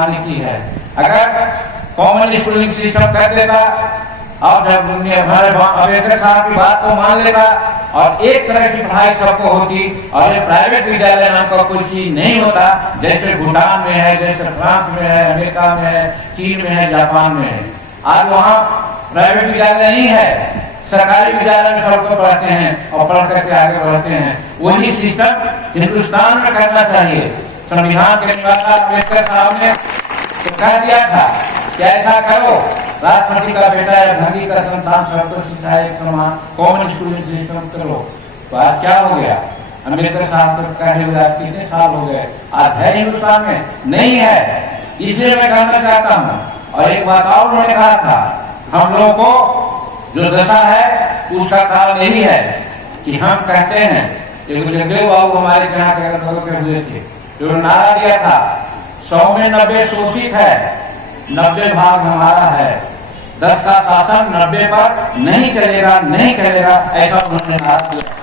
बदनामी की है। अगर कॉमन स्कूलिंग सिस्टम कर देता और हमारे अम्बेडकर साहब की बात को मान लेता और एक तरह की पढ़ाई सबको होती और ये प्राइवेट विद्यालय नाम का कोई चीज नहीं होता, जैसे भूटान में है, जैसे फ्रांस में है, अमेरिका में है, चीन में है, जापान में है। आज वहाँ प्राइवेट विद्यालय नहीं है, सरकारी विद्यालय में सबको पढ़ते हैं और पढ़ करके आगे बढ़ते हैं। वही सिस्टम हिंदुस्तान में करना चाहिए। संविधान के निर्माता अम्बेडकर साहब ने कह दिया था कि ऐसा करो, राष्ट्रपति का बेटा या धनी का संतान सबको शिक्षा एक समान कॉमन स्कूलिंग सिस्टम करो। तो आज क्या हो गया? अम्बेडकर साहब को कहे हुए आज कितने साल हो गए, आज है हिंदुस्तान में नहीं है। इसलिए मैं कहना चाहता हूँ। और एक बात और उन्होंने कहा था, हम लोगों को जो दशा है उसका कारण यही है कि हम कहते हैं कि जगदेव बाबू हमारे यहाँ के हुए थे, जो नारा दिया था 100 में 90 शोषित है, 90 भाग हमारा है, 10 का शासन 90 पर नहीं चलेगा, नहीं चलेगा, ऐसा उन्होंने नारा दिया।